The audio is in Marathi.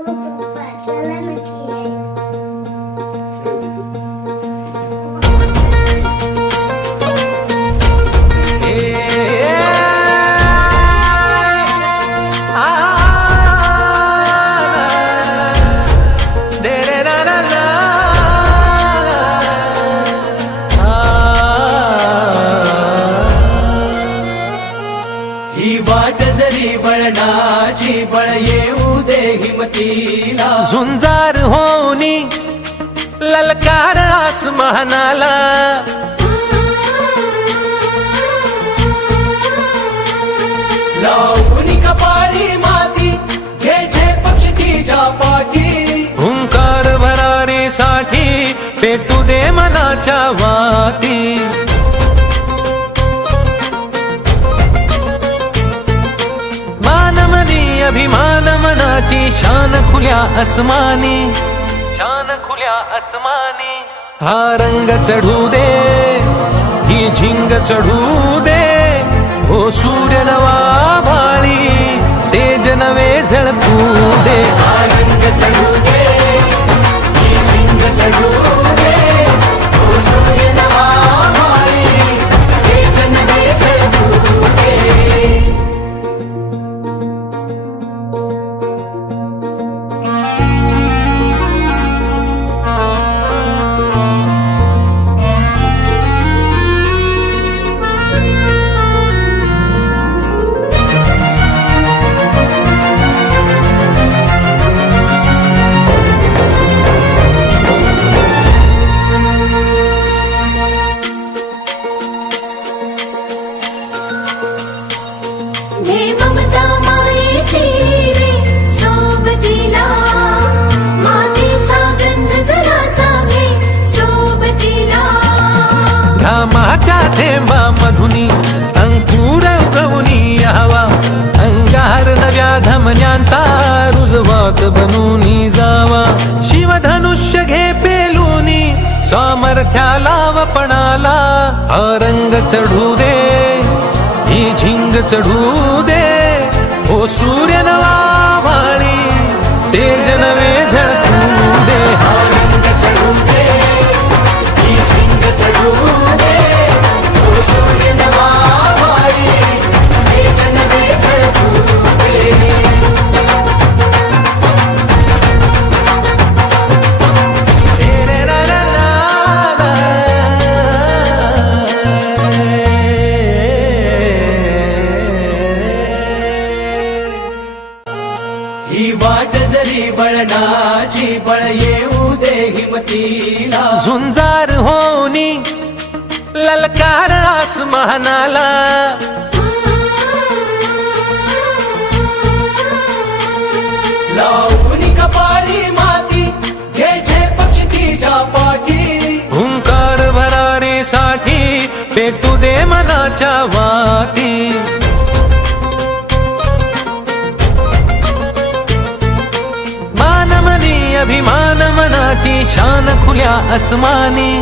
हो पप्पा चला ना खेळायला. ही वाट जरी वळणाची बळ येऊ दे हिमतीला. झुंजार होनी ललकार आसमानाला, लावून कपाळी माती घ्यायचे पक्ष तिच्या पाठी. हुंकार भरारीसाठी पेटू दे मनाच्या वाती. मानमनी अभिमान मनाची शान खुल्या आसमानी, शान खुल्या आसमानी. हा रंग चढू दे, ही झिंग चढू दे, हो सूर्य नवा भाळी तेज नवे झळकू दे. हा रंग चढू दे, ही झिंग चढू दे, तो सूर्य नवा भाळी तेज नवे झळकू दे. हे ममता मायेची रे सोबतीला, मातीचा गंध जरा सांगे सोबतीला. घामाच्या थेंबा मधुनी अंकुर उगवूनी यावा, अंगार नव्या धमन्यांचा रुजवात बनूनी जावा. शिवधनुष्य घे पेलूनी सामर्थ्याला वपणाला. हा रंग चढू दे, ही झिंग चढू दे, हो सूर्य नवा भाळी तेज नवे झळकू दे. हा रंग चढू दे, ही झिंग चढू दे, तो सूर्य नवा भाळी तेज नवे झळकू दे. ही वाट जरी वळणाची बळ येऊ दे हिमतीला. झुंजार होनी ललकार आसमानाला, लावून कपाळी माती घ्यायचे पक्ष तिच्या पाठी. हुंकार भरारीसाठी पेटू दे मनाच्या वाती. मानमनी अभिमान मनाची शान खुल्या आसमानी.